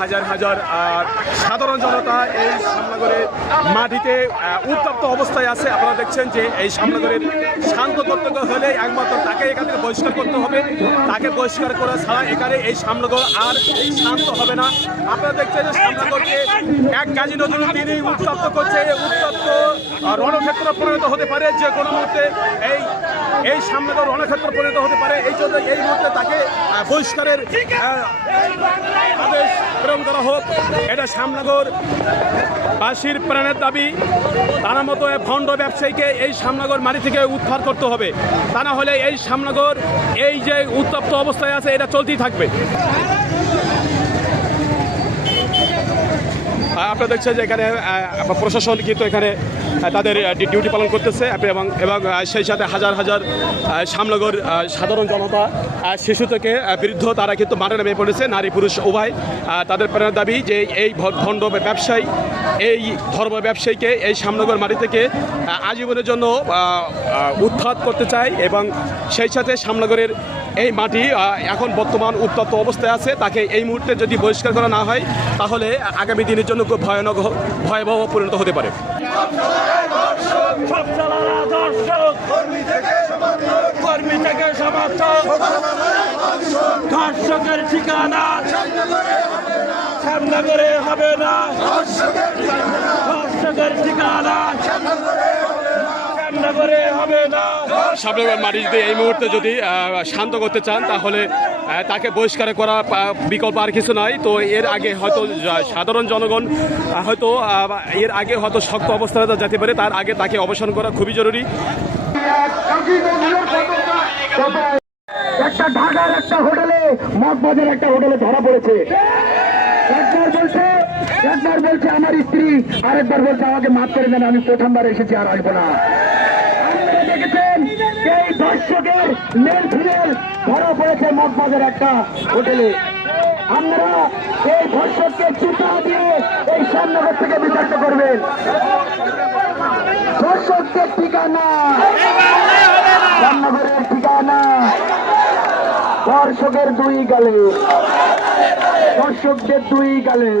হাজার হাজার সাধারণ জনতা এই শ্যামনগরের মাটিতে উত্তপ্ত অবস্থায় আছে। আপনারা দেখছেন যে এই শ্যামনগরের শান্ত করতে হলে একমাত্র তাকে এখান থেকে বহিষ্কার করতে হবে। তাকে বহিষ্কার করা ছাড়া এখানে এই শ্যামনগর আর শান্ত হবে না। আপনারা দেখছেন যে শ্যামনগরকে এক গাজী নজরুল তিনি উত্তপ্ত করছে। উত্তপ্ত রণক্ষেত্র পরিণত হতে পারে যে কোনো মুহূর্তে। এই শ্যামনগর রণক্ষেত্র পরিণত হতে পারে। এই জন্য এই মুহূর্তে তাকে বহিষ্কারের আদেশ প্রেরণ করা হোক। এটা শ্যামনগর বাসীর প্রাণের দাবি। তার মতো ভণ্ড ব্যবসায়ীকে এই শ্যামনগর মাটি থেকে উদ্ধার করতে হবে। তা না হলে এই শ্যামনগর এই যে উত্তপ্ত অবস্থায় আছে এটা চলতেই থাকবে। আপনারা দেখছেন যে এখানে প্রশাসন কিন্তু এখানে তাদের ডিউটি পালন করতেছে এবং সেই সাথে হাজার হাজার শ্যামনগর সাধারণ জনতা শিশু থেকে বৃদ্ধ তারা কিন্তু মাঠে নেমে পড়েছে। নারী পুরুষ উভয় তাদের প্রাণের দাবি যে এই ভণ্ড ব্যবসায়ী এই ধর্ম ব্যবসায়ীকে এই শ্যামনগর মাটি থেকে আজীবনের জন্য উৎখাত করতে চায় এবং সেই সাথে শ্যামনগরের এই মাটি এখন বর্তমান উত্তপ্ত অবস্থায় আছে। তাকে এই মুহূর্তে যদি বহিষ্কার করা না হয় তাহলে আগামী দিনের জন্য খুব ভয়াবহ পরিণত হতে পারে। ধর্ষকের ঠিকানা শ্যামনগরে হবে না। ধর্ষকের ঠিকানা শ্যামনগরে হবে না। শ্যামনগর মাটি যদি এই মুহূর্তে যদি শান্ত করতে চান তাহলে তাকে বহিষ্কার করা বিকল্প আর কিছু নাই। তো এর আগে হয়তো সাধারণ জনগণ হয়তো এর আগে হয়তো শক্ত অবস্থায় যেতে পারে। তার আগে তাকে অবসান করা খুবই জরুরি। একটা ঢাকার একটা হোটেলে মগবাজার একটা হোটেলে ধরা পড়েছে। একবার বলছে আমার স্ত্রী, আরেকবার বলছে আমাকে মাফ করে দেন, আমি প্রথমবার এসেছি আর আসবো না। আপনারা দেখেছেন এই দর্শকের মেল ফিমেল ধরা পড়েছে মগবাজার একটা হোটেলে। আপনারা এই ধর্ষককে চিন্তা দিয়ে এই শ্যামনগর থেকে বিতাড়িত করবেন। ধর্ষকদের ঠিকানা শ্যামনগরের ঠিকানা ধর্ষকের দুই গালে, দর্শকদের দুই গালে।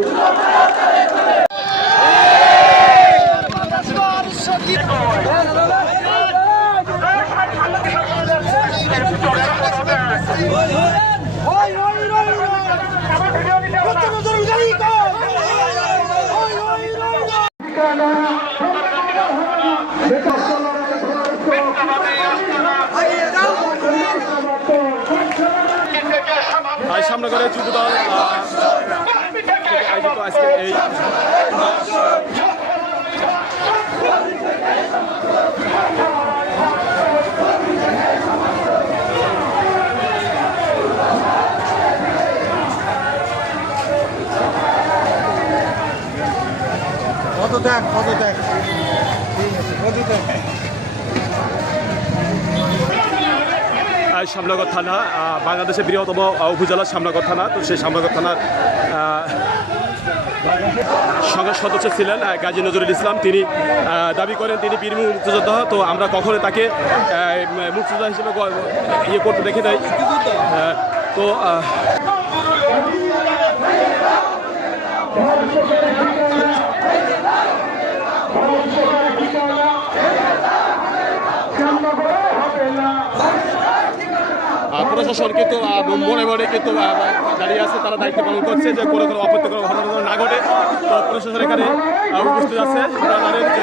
শ্যামনগরের যুবদল আয়োজিত আজকে এই শ্যামনগর থানা বাংলাদেশের বৃহত্তম উপজেলা শ্যামনগর থানা। তো সেই শ্যামনগর থানার সংসদ সদস্য ছিলেন গাজী নজরুল ইসলাম। তিনি দাবি করেন তিনি বীর মুক্তিযোদ্ধা। তো আমরা কখনো তাকে মুক্তিযোদ্ধা হিসেবে ইয়ে করতে দেখি নাই। তো প্রশাসন কিন্তু মনে মনে কিন্তু দাঁড়িয়ে আছে, তারা দায়িত্ব পালন করছে যে কোনো অপ্রীতিকর ঘটনা না ঘটে। তো প্রশাসন এখানে উপস্থিত আছে। আপনারা জানেন যে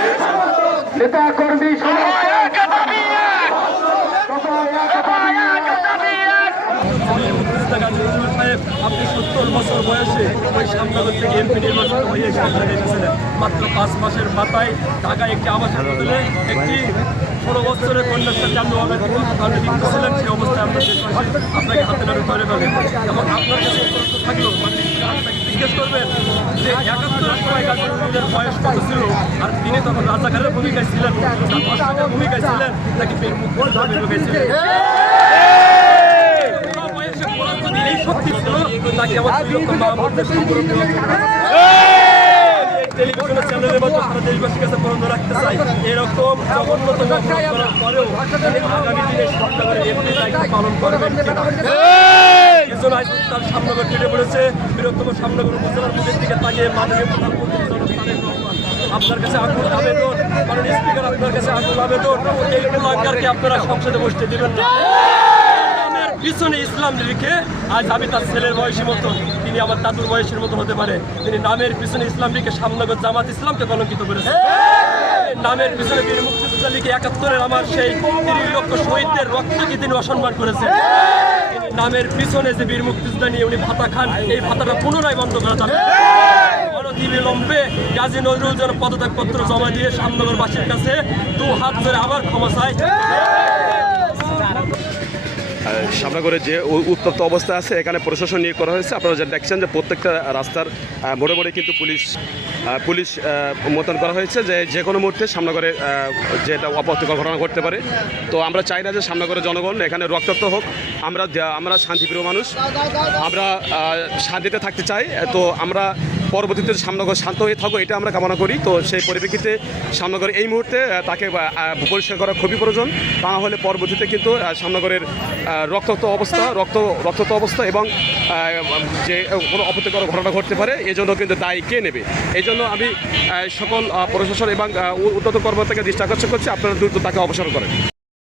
আপনি 70 বছর বয়সে ওই শ্যামনগর থেকে এমপি নির্বাচিত হয়ে এসেছিলেন। মাত্র 5 মাসের মাথায় ঢাকায় একটি আবাসন হোটেলে একটি 16 বছরের কন্যার সাথে আপনি লিপ্ত ছিলেন। সেই অবস্থায় আমরা আপনাকে হাতে নাড়ে ধরে ফেলেন এবং আপনার কাছে প্রশ্ন থাকলেও আপনাকে জিজ্ঞেস করবেন যে 71 সময় গাজী নজরুলের বয়স কত ছিল, আর তিনি তখন রাজাকারের ভূমিকায় ছিলেন, দর্শকের ভূমিকায় ছিলেন, নাকি মুক্তিযোদ্ধার ভূমিকায় ছিলেন। এই সত্যি ছিল তাকে আমার টেলিভিশনের চ্যানেলের মতো আমরা দেশবাসীর কাছে বন্ধ রাখতে চাই। এরকম জঘন্যতম করার পরেও আগামী দিনে সরকারের এমনি দায়িত্ব পালন করবেন কিনা একজন আজ তার সামনগর কেটে পড়েছে বৃহত্তম সামনগর উপজেলার মুখের দিকে তাকিয়ে মাননীয় প্রধানমন্ত্রী জনাব তারেক রহমান, আপনার কাছে আকুল আবেদন, মাননীয় স্পিকার আপনার কাছে আকুল আবেদন, এই কুলাঙ্গারকে আপনারা সংসদে বসতে দেবেন না। নামের পিছনে ইসলাম লিখে আজ আমি তার ছেলের বয়সী মতো, তিনি আমার দাদুর বয়সের মতো হতে পারে, তিনি নামের পিছনে ইসলাম লিখে সামনগর জামাত ইসলামকে কলঙ্কিত করেছে। নামের পিছনে বীর মুক্তিযোদ্ধা লিখে ৭১-এর আমার সেই ৩০ লক্ষ শহীদদের রক্তকে তিনি অসম্মান করেছেন। তিনি নামের পিছনে যে বীর মুক্তিযোদ্ধা নিয়ে উনি ভাতা খান, এই ভাতাটা পুনরায় বন্ধ করা যাবে। অনতিবিলম্বে গাজী নজরুল যেন পদত্যাগপত্র জমা দিয়ে সামনগরবাসীর কাছে দু হাত ধরে আবার ক্ষমা চায়। সামনাগরে যে উত্তপ্ত অবস্থা আছে, এখানে প্রশাসন নিয়োগ করা হয়েছে। আপনারা যেটা দেখছেন যে প্রত্যেকটা রাস্তার মোড়ে মোড়ে কিন্তু পুলিশ মোতায়েন করা হয়েছে, যে কোনো মুহূর্তে সামনাগরে যেটা অপ্রীতিকর ঘটনা ঘটতে পারে। তো আমরা চাই না যে সামনাগরের জনগণ এখানে রক্তাক্ত হোক। আমরা শান্তিপ্রিয় মানুষ, আমরা শান্তিতে থাকতে চাই। তো আমরা পরবর্তীতে সামনগর শান্ত হয়ে থাকবো, এটা আমরা কামনা করি। তো সেই পরিপ্রেক্ষিতে সামনগর এই মুহূর্তে তাকে পরিষ্কার করা খুবই প্রয়োজন। তা না হলে পরবর্তীতে কিন্তু সামনগরের রক্তাক্ত অবস্থা এবং যে কোনো অপ্রীতিকর ঘটনা ঘটতে পারে, এজন্য কিন্তু দায়ী কে নেবে। এই জন্য আমি সকল প্রশাসন এবং উন্নত কর্মকর্তাকে দৃষ্টি আকর্ষণ করছি, আপনারা দ্রুত তাকে অবসর করেন।